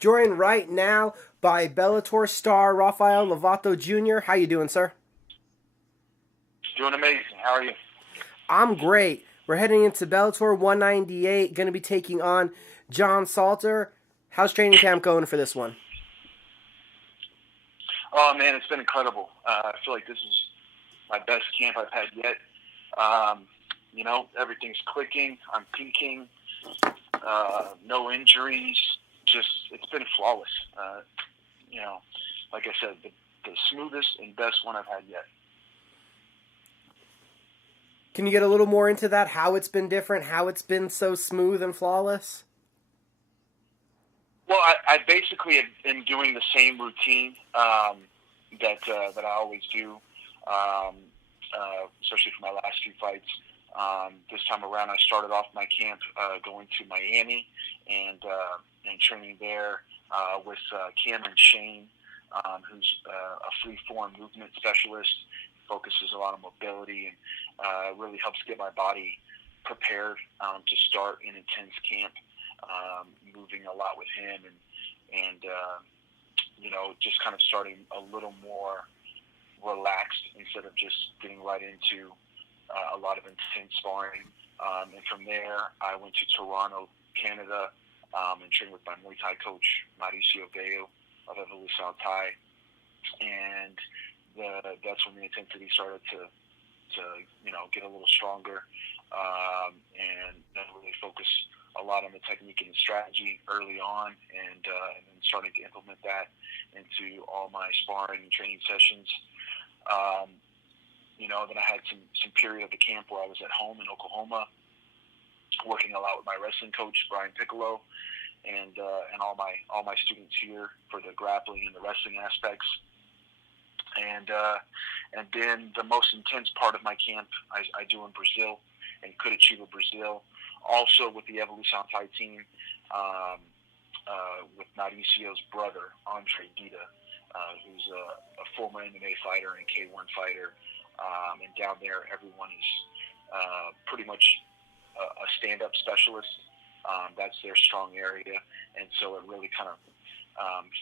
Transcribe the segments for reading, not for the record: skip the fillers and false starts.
Joined right now by Bellator star Rafael Lovato Jr. How you doing, sir? Doing amazing. How are you? I'm great. We're heading into Bellator 198. Going to be taking on John Salter. How's training camp going for this one? Oh man, it's been incredible. I feel like this is my best camp I've had yet. Um, everything's clicking. I'm peaking. No injuries. Just it's been flawless. You know, like I said, the smoothest and best one I've had yet. Can you get a little more into that? How it's been different? How it's been so smooth and flawless? Well, I basically am doing the same routine that I always do, especially for my last few fights. This time around, I started off my camp going to Miami and training there with Cameron Shane, who's a free-form movement specialist. Focuses a lot on mobility and really helps get my body prepared to start an intense camp. Moving a lot with him and just kind of starting a little more relaxed instead of just getting right into a lot of intense sparring. And from there, I went to Toronto, Canada, and trained with my Muay Thai coach, Mauricio Veo of Evolução Thai. And that's when the intensity started to get a little stronger, and then really focus a lot on the technique and the strategy early on, and then starting to implement that into all my sparring and training sessions. Then I had some period of the camp where I was at home in Oklahoma, working a lot with my wrestling coach Brian Piccolo, and all my students here for the grappling and the wrestling aspects. And then the most intense part of my camp I do in Brazil, in Curitiba, Brazil, also with the Evolução Thai team, with Mauricio's brother, Andre Dida, who's a former MMA fighter and K1 fighter. And down there, everyone is pretty much a stand-up specialist. That's their strong area, and so it really kind of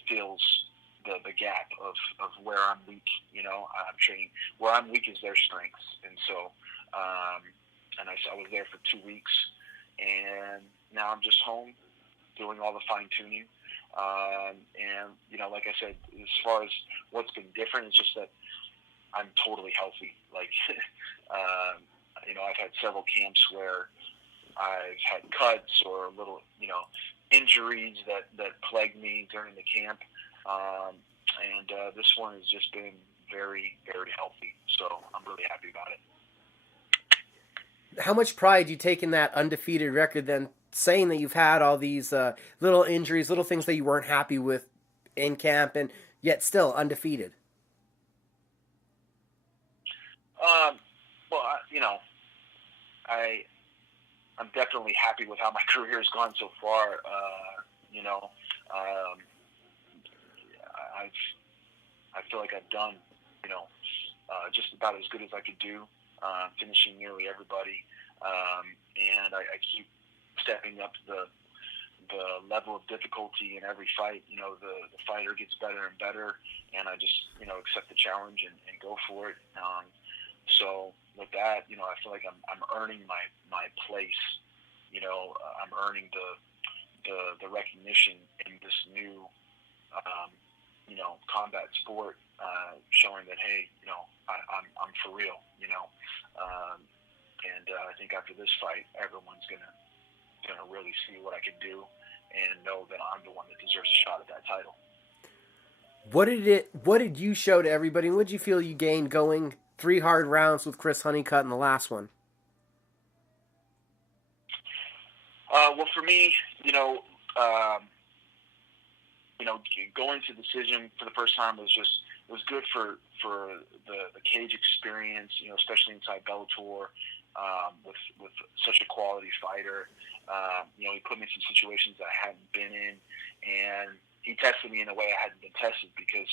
fills the gap of where I'm weak. I'm training where I'm weak is their strengths, and so and I was there for 2 weeks, and now I'm just home doing all the fine tuning. And like I said, as far as what's been different, it's just that I'm totally healthy. Like, I've had several camps where I've had cuts or little, injuries that plagued me during the camp. And this one has just been very, very healthy. So I'm really happy about it. How much pride do you take in that undefeated record then, saying that you've had all these little injuries, little things that you weren't happy with in camp, and yet still undefeated? Well, I'm definitely happy with how my career has gone so far. I feel like I've done, just about as good as I could do, finishing nearly everybody, and I keep stepping up the level of difficulty in every fight. The fighter gets better and better, and I just accept the challenge and go for it. So with that, I feel like I'm earning my place. I'm earning the recognition in this new combat sport, showing that hey, I'm for real. And I think after this fight, everyone's gonna really see what I can do and know that I'm the one that deserves a shot at that title. What did you show to everybody, and what did you feel you gained going 3 hard rounds with Chris Honeycutt in the last one? Well, for me, going to decision for the first time was good for the cage experience. Especially inside Bellator, with such a quality fighter. He put me in some situations that I hadn't been in, and he tested me in a way I hadn't been tested because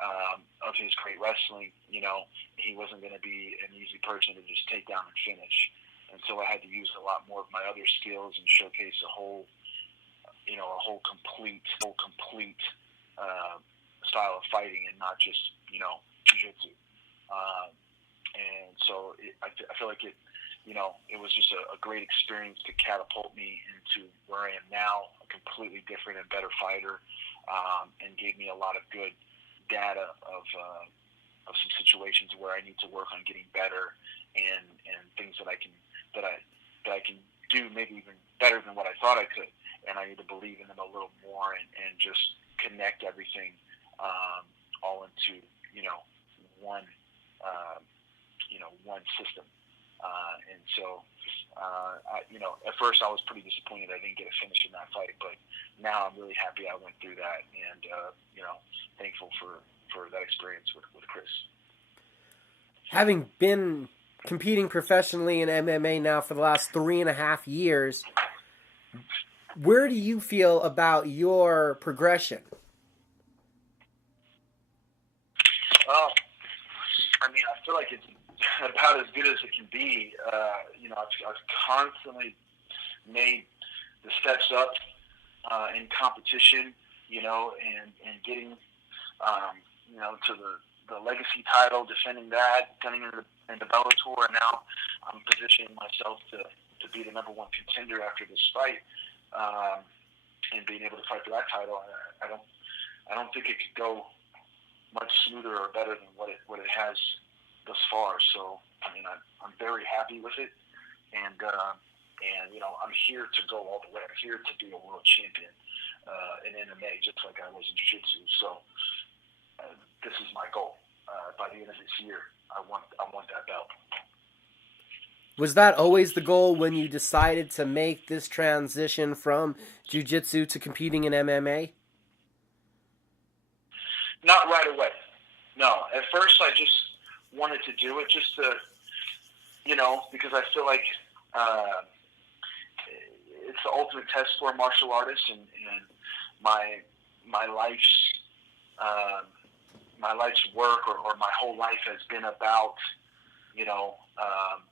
of his great wrestling. He wasn't going to be an easy person to just take down and finish. And so I had to use a lot more of my other skills and showcase a whole a whole complete style of fighting, and not just jiu-jitsu. And so I feel like it was just a great experience to catapult me into where I am now, a completely different and better fighter, and gave me a lot of good data of some situations where I need to work on getting better, and things that I can do maybe even better than what I thought I could, and I need to believe in them a little more, and just connect everything all into one one system. And so at first I was pretty disappointed I didn't get a finish in that fight, but now I'm really happy I went through that, and thankful for that experience with Chris. Having been competing professionally in MMA now for the last 3.5 years, where do you feel about your progression? I feel like it's about as good as it can be. I've constantly made the steps up in competition, and getting, to the legacy title, defending that, getting into Bellator, and now I'm positioning myself to be the number one contender after this fight, and being able to fight for that title. I don't think it could go much smoother or better than what it has thus far. So I'm very happy with it, and I'm here to go all the way. I'm here to be a world champion in MMA, just like I was in jiu-jitsu. So this is my goal. By the end of this year, I want that belt. Was that always the goal when you decided to make this transition from jiu-jitsu to competing in MMA? Not right away. No. At first, I just wanted to do it just to, because I feel like it's the ultimate test for a martial artist, and my life's work, or my whole life has been about,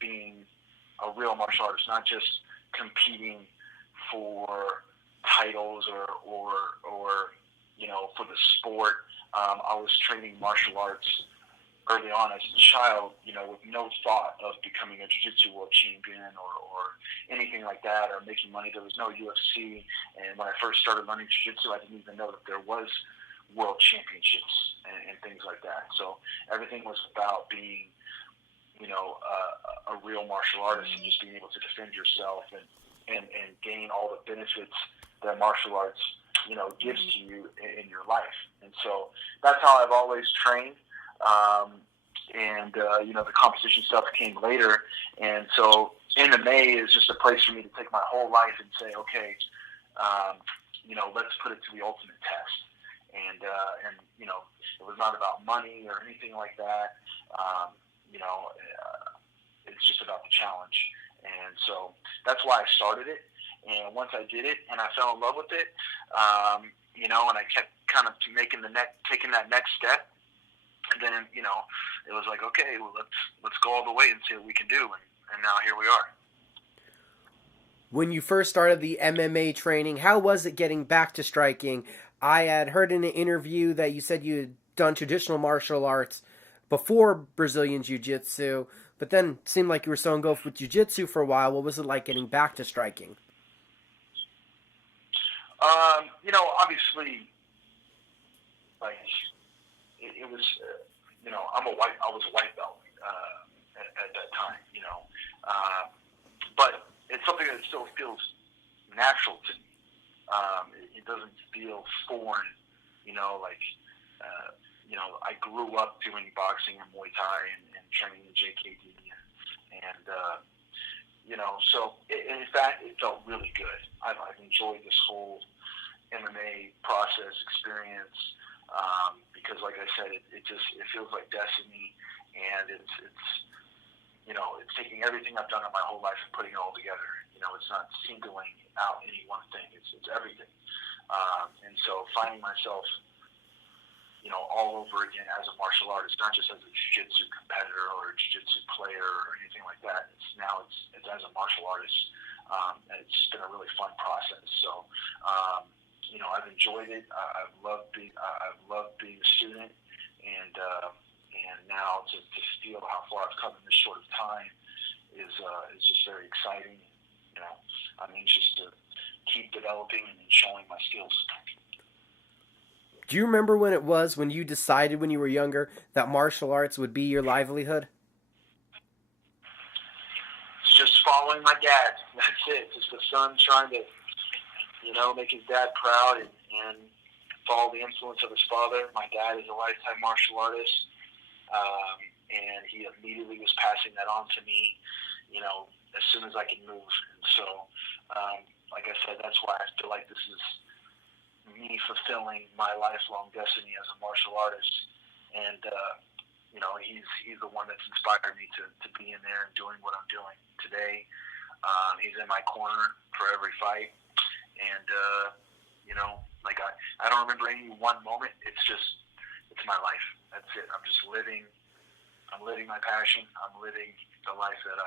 being a real martial artist, not just competing for titles or for the sport. I was training martial arts early on as a child, with no thought of becoming a jiu-jitsu world champion or anything like that, or making money. There was no UFC, and when I first started learning jiu-jitsu, I didn't even know that there was world championships and things like that. So everything was about being, a real martial artist, and just being able to defend yourself and gain all the benefits that martial arts, gives to you in your life. And so that's how I've always trained. The competition stuff came later. And so MMA is just a place for me to take my whole life and say, okay, let's put it to the ultimate test. And it was not about money or anything like that. It's just about the challenge. And so that's why I started it. And once I did it and I fell in love with it, and I kept kind of taking that next step, and then, it was like, okay, well, let's go all the way and see what we can do. And now here we are. When you first started the MMA training, how was it getting back to striking? I had heard in an interview that you said you had done traditional martial arts before Brazilian Jiu-Jitsu, but then it seemed like you were so engulfed with Jiu-Jitsu for a while. What was it like getting back to striking? Obviously, like, it was, I was a white belt at that time, but it's something that still feels natural to me. It doesn't feel foreign, I grew up doing boxing and Muay Thai and training in JKD, so in fact, it felt really good. I've enjoyed this whole MMA process experience, because, like I said, it feels like destiny, and it's taking everything I've done in my whole life and putting it all together. It's not singling out any one thing. It's everything. And so finding myself, all over again as a martial artist, not just as a jiu-jitsu competitor or a jiu-jitsu player or anything like that. It's as a martial artist. It's just been a really fun process. So, I've enjoyed it. I've loved being a student, and now to feel how far I've come in this short of time is just very exciting. I'm anxious to keep developing and showing my skills. Do you remember when it was when you decided when you were younger that martial arts would be your livelihood? It's just following my dad. That's it. Just the son trying to, make his dad proud and follow the influence of his father. My dad is a lifetime martial artist, and he immediately was passing that on to me, as soon as I could move. And so, like I said, that's why I feel like this is me fulfilling my lifelong destiny as a martial artist. And, he's the one that's inspired me to be in there and doing what I'm doing today. He's in my corner for every fight. And, I don't remember any one moment. It's my life. That's it. I'm living my passion. I'm living the life that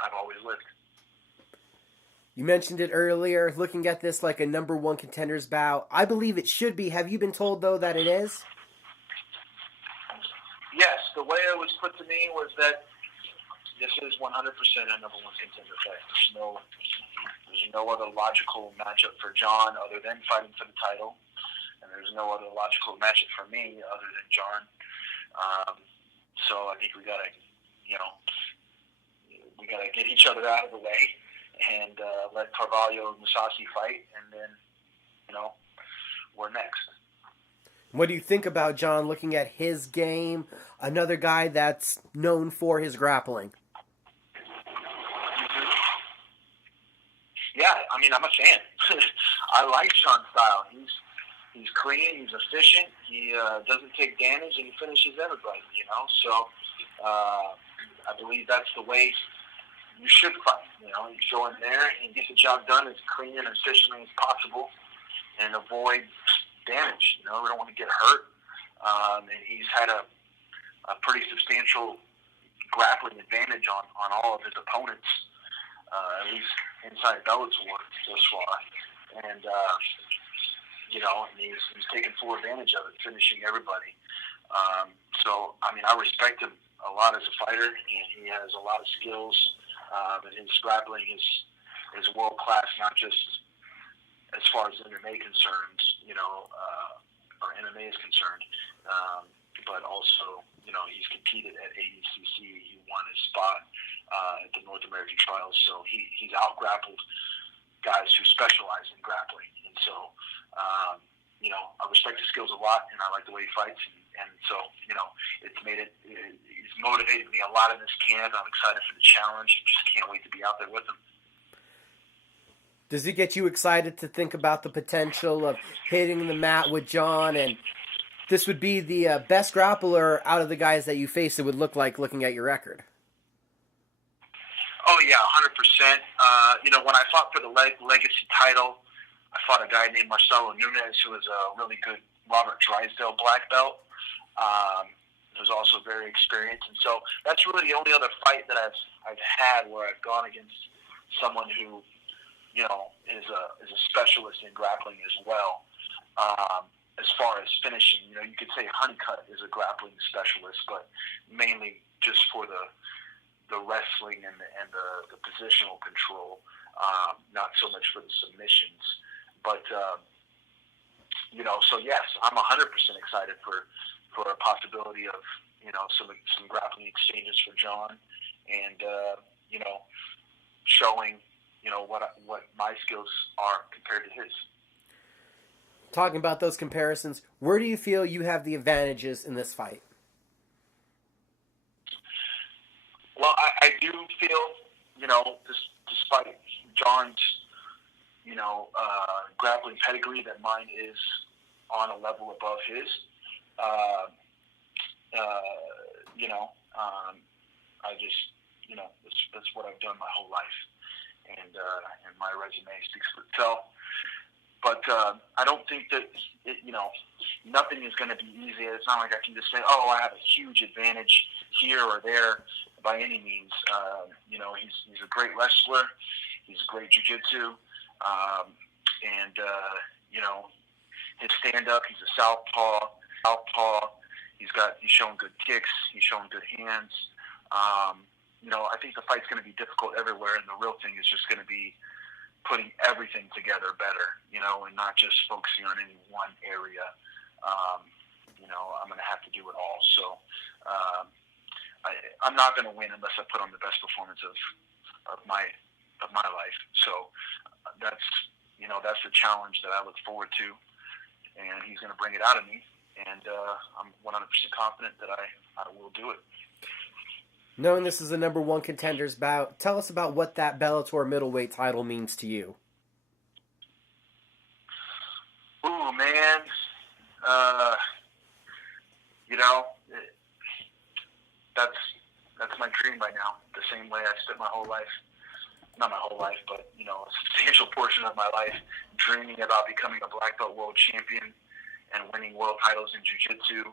I've always lived. You mentioned it earlier, looking at this like a number one contender's bout. I believe it should be. Have you been told, though, that it is? Yes. The way it was put to me was that this is 100% a number one contender fight. There's no other logical matchup for John other than fighting for the title. And there's no other logical matchup for me other than John. So I think we got to get each other out of the way and let Carvalho and Musashi fight, and then, we're next. What do you think about John looking at his game, another guy that's known for his grappling? Yeah, I'm a fan. I like John's style. He's clean, he's efficient, he doesn't take damage, and he finishes everybody, So I believe that's the way you should fight. You go in there and get the job done as clean and efficiently as possible and avoid damage. We don't want to get hurt. And he's had a pretty substantial grappling advantage on all of his opponents, at least inside Bellator thus far. And, he's taken full advantage of it, finishing everybody. So, I respect him a lot as a fighter, and he has a lot of skills. And his grappling is world class, not just as far as MMA concerns, or MMA is concerned, but also, he's competed at ADCC. He won his spot at the North American Trials, so he's out grappled guys who specialize in grappling, and so I respect his skills a lot, and I like the way he fights, and so he's motivated me a lot in this camp. I'm excited for the challenge. Just can't wait to be out there with him. Does it get you excited to think about the potential of hitting the mat with John? And this would be the best grappler out of the guys that you face, it would look like, looking at your record. Oh, yeah, 100%. When I fought for the Legacy title, I fought a guy named Marcelo Nunez, who was a really good Robert Drysdale black belt. Who's also very experienced. And so that's really the only other fight that I've had where I've gone against someone who, is a specialist in grappling as well. As far as finishing, you could say Honeycutt is a grappling specialist, but mainly just for the wrestling and the positional control, not so much for the submissions. But, so yes, I'm 100% excited for a possibility of, some grappling exchanges for John and, showing, what my skills are compared to his. Talking about those comparisons, where do you feel you have the advantages in this fight? Well, I do feel, despite John's, grappling pedigree, that mine is on a level above his. I just, that's what I've done my whole life, and my resume speaks for itself. But I don't think that nothing is going to be easy. It's not like I can just say, oh, I have a huge advantage here or there by any means. He's a great wrestler. He's a great jiu-jitsu. And his stand-up, he's a southpaw. He's shown good kicks. He's shown good hands. I think the fight's going to be difficult everywhere, and the real thing is just going to be putting everything together better, and not just focusing on any one area. I'm going to have to do it all. So I'm not going to win unless I put on the best performance of my life. So that's the challenge that I look forward to, and he's going to bring it out of me. And I'm 100% confident that I will do it. Knowing this is the number one contenders bout, tell us about what that Bellator middleweight title means to you. Ooh, man. That's my dream right now. The same way I spent my whole life, not my whole life, but, a substantial portion of my life dreaming about becoming a black belt world champion and winning world titles in jiu-jitsu.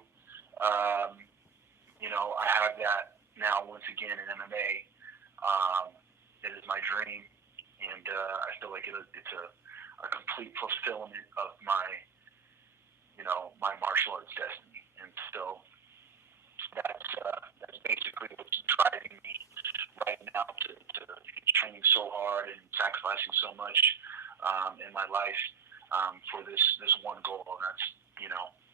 I have that now once again in MMA. It is my dream, and I feel like it's a complete fulfillment of my martial arts destiny. And so that's basically what's driving me right now to training so hard and sacrificing so much in my life for this one goal, and that's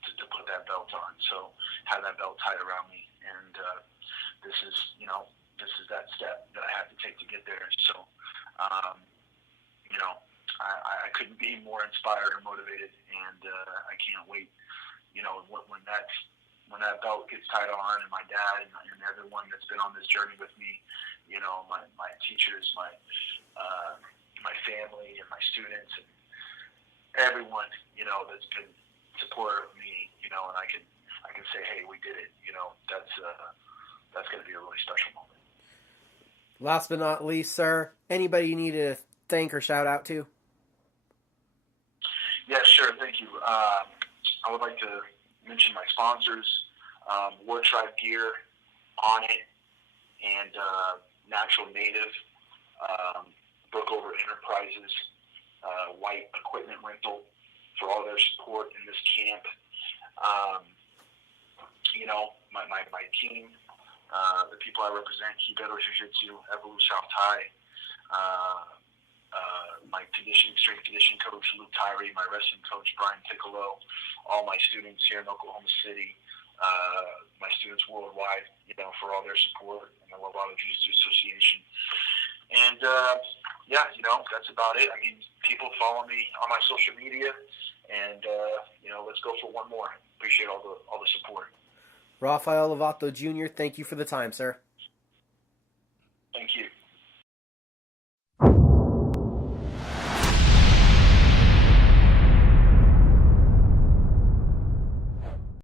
to put that belt on. So have that belt tied around me, and this is that step that I have to take to get there. So I couldn't be more inspired or motivated, and I can't wait. When that belt gets tied on, and my dad and everyone that's been on this journey with me, my teachers, my family, and my students, and everyone, that's been supportive of me, and I can say, hey, we did it. That's going to be a really special moment. Last but not least, sir, anybody you need to thank or shout out to? Yeah, sure. Thank you. I would like to mention my sponsors, War Tribe Gear, On It, and Natural Native, Brookover Enterprises, White Equipment Rental, for all their support in this camp. My team, the people I represent, Kibeto Jiu-Jitsu, Evolution Thai, my strength conditioning coach, Luke Tyree, my wrestling coach, Brian Piccolo, all my students here in Oklahoma City, my students worldwide, for all their support, and the Lovato Jiu-Jitsu Association. And, that's about it. I mean, people follow me on my social media, and, let's go for one more. Appreciate all the support. Rafael Lovato Jr., thank you for the time, sir. Thank you.